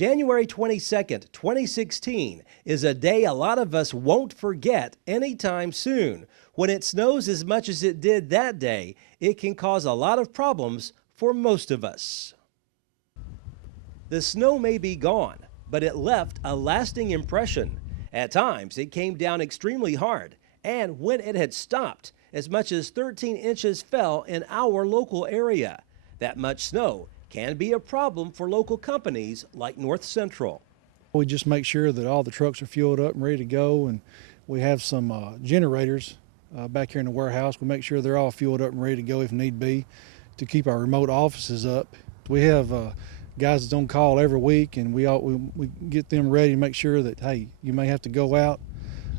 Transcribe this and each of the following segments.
January 22nd, 2016 is a day a lot of us won't forget anytime soon. When it snows as much as it did that day, it can cause a lot of problems for most of us. The snow may be gone, but it left a lasting impression. At times, it came down extremely hard, and when it had stopped, as much as 13 inches fell in our local area. That much snow can be a problem for local companies like North Central. We just make sure that all the trucks are fueled up and ready to go, and we have some generators back here in the warehouse. We make sure they're all fueled up and ready to go if need be to keep our remote offices up. We have guys that's on call every week, and we get them ready to make sure that, hey, you may have to go out.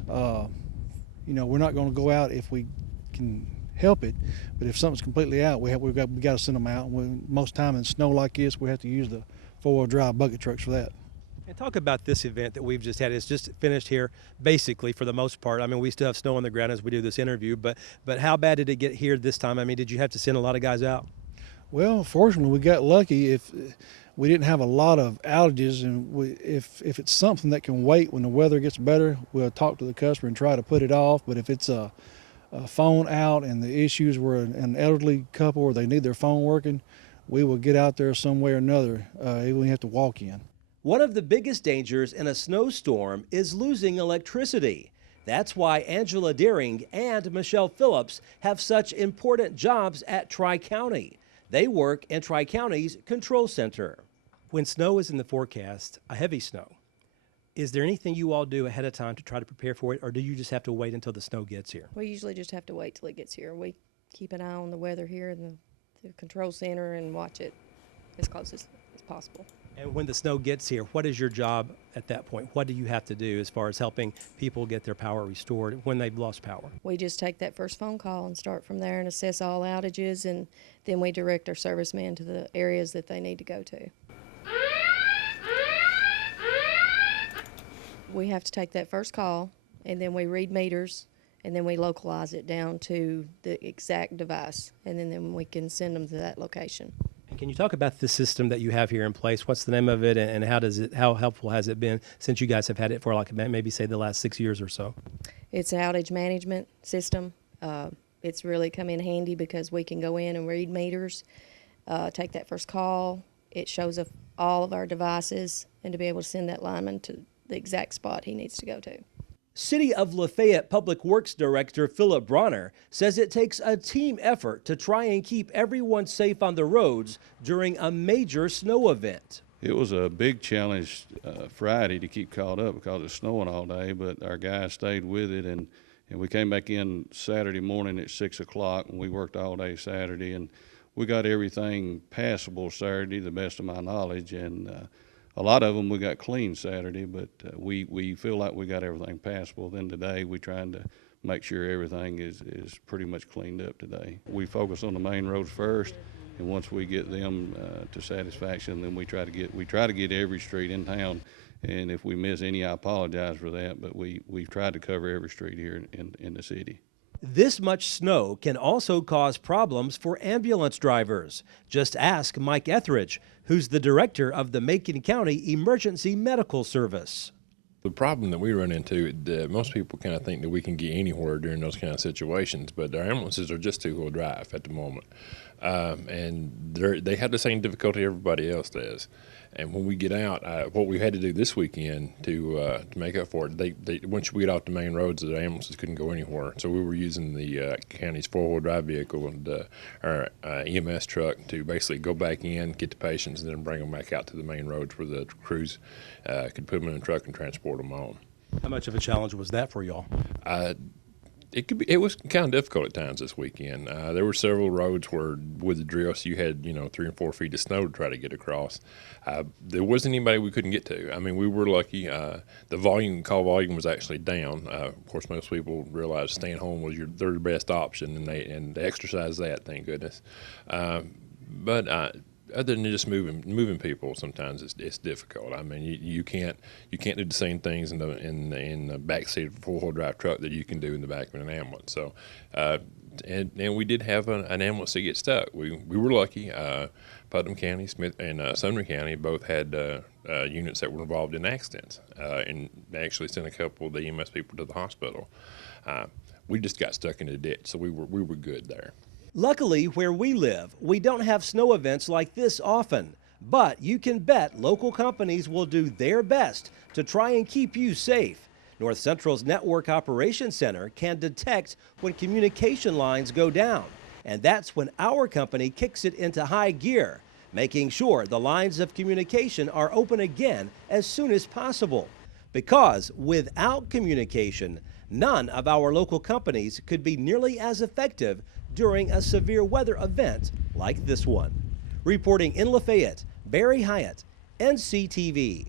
We're not going to go out if we can help it, but if something's completely out, we got to send them out. Most time in snow like this, we have to use the four-wheel drive bucket trucks for that. And talk about this event that we've just had. It's just finished here, basically, for the most part. I mean, we still have snow on the ground as we do this interview, but how bad did it get here this time? I mean, did you have to send a lot of guys out? Well, fortunately, we got lucky. If we didn't have a lot of outages, and if it's something that can wait when the weather gets better, we'll talk to the customer and try to put it off. But if it's a phone out and the issues were an elderly couple or they need their phone working, we will get out there some way or another, even when you have to walk in. One of the biggest dangers in a snowstorm is losing electricity. That's why Angela Deering and Michelle Phillips have such important jobs at Tri-County. They work in Tri-County's control center. When snow is in the forecast, a heavy snow, is there anything you all do ahead of time to try to prepare for it, or do you just have to wait until the snow gets here? We usually just have to wait till it gets here. We keep an eye on the weather here in the control center and watch it as close as possible. And when the snow gets here, what is your job at that point? What do you have to do as far as helping people get their power restored when they've lost power? We just take that first phone call and start from there and assess all outages, and then we direct our servicemen to the areas that they need to go to. We have to take that first call, and then we read meters, and then we localize it down to the exact device, and then we can send them to that location. And can you talk about the system that you have here in place? What's the name of it, and how helpful has it been since you guys have had it for maybe say the last 6 years or so? It's an outage management system. It's really come in handy because we can go in and read meters, take that first call. It shows up all of our devices, and to be able to send that lineman to the exact spot he needs to go to. City of Lafayette Public Works Director Philip Bronner says it takes a team effort to try and keep everyone safe on the roads during a major snow event. It was a big challenge Friday to keep caught up because it's snowing all day, but our guys stayed with it, and we came back in Saturday morning at 6 o'clock, and we worked all day Saturday, and we got everything passable Saturday, the best of my knowledge, and a lot of them we got clean Saturday, but we feel like we got everything passable. Then today we trying to make sure everything is pretty much cleaned up today. We focus on the main roads first, and once we get them to satisfaction, then we try to get every street in town. And if we miss any, I apologize for that, but we've tried to cover every street here in the city. This much snow can also cause problems for ambulance drivers. Just ask Mike Etheridge, who's the director of the Macon County Emergency Medical Service. The problem that we run into, most people kind of think that we can get anywhere during those kind of situations, but our ambulances are just two-wheel drive at the moment. And they have the same difficulty everybody else does. And when we get out, what we had to do this weekend to make up for it, once we get off the main roads, the ambulances couldn't go anywhere. So we were using the county's four-wheel drive vehicle and our EMS truck to basically go back in, get the patients, and then bring them back out to the main roads where the crews could put them in a truck and transport them on. How much of a challenge was that for y'all? It was kind of difficult at times this weekend. There were several roads where with the drifts you had 3 and 4 feet of snow to try to get across. There wasn't anybody we couldn't get to. I mean, we were lucky. The call volume was actually down. Of course, most people realize staying home was their best option, and they exercised that, thank goodness. But other than just moving people, sometimes it's difficult. I mean, you can't do the same things in the backseat of a four-wheel drive truck that you can do in the back of an ambulance. So, and we did have an ambulance that get stuck. We were lucky. Putnam County, Smith, and Sumner County both had units that were involved in accidents, and actually sent a couple of the EMS people to the hospital. We just got stuck in a ditch, so we were good there. Luckily, where we live, we don't have snow events like this often, but you can bet local companies will do their best to try and keep you safe. North Central's Network Operations Center can detect when communication lines go down, and that's when our company kicks it into high gear, making sure the lines of communication are open again as soon as possible. Because without communication, none of our local companies could be nearly as effective during a severe weather event like this one. Reporting in Lafayette, Barry Hyatt, NCTV.